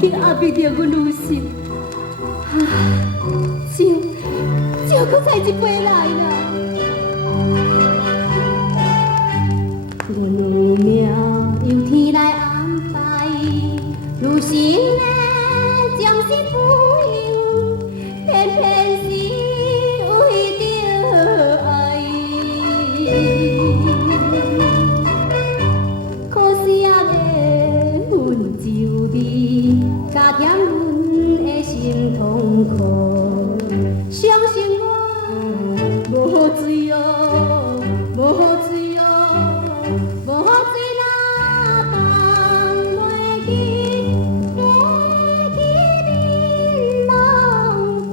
去压迫着阮女婿。酒搁再一杯来啦！阮有命由天来安排，如心的将心付应，偏偏是为着爱。可惜啊，阮酒味加添阮的心痛苦，相信我。无罪哦，无罪哦，无罪哪放袂记，袂记你拢放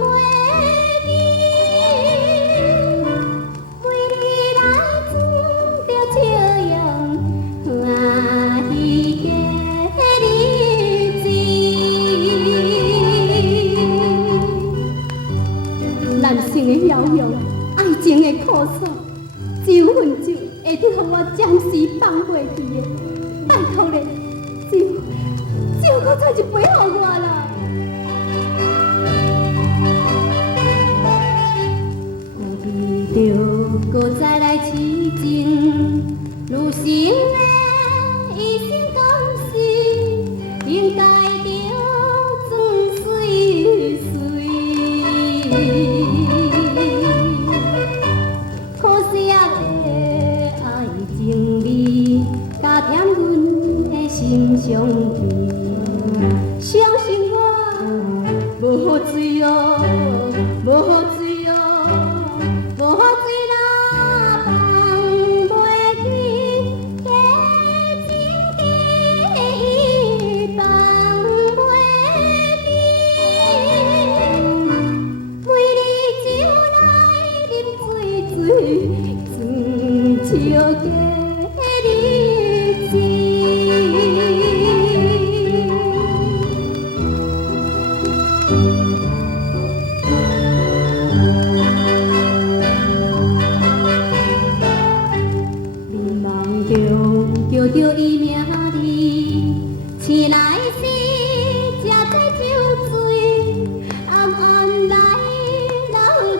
袂记，为你来煮着笑容欢喜的日子。男性的枵勇，爱情的苦楚，酒份酒会得互我暂时放袂记的。拜托咧，酒搁再一杯互我啦！有味着，搁再来痴情，如心的一心甘心，应该着装水水。可惜啊，爱情味加添阮的心伤悲。相信我，无罪哦，无罪哦，无罪哪放袂记，假情假放袂记。为你酒来啉醉醉，装笑的日子。迷茫着叫着伊名字，醒来时食醉酒醉，暗暗来流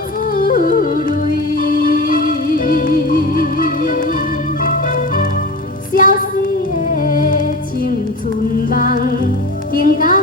珠泪。消失的青春梦，应该。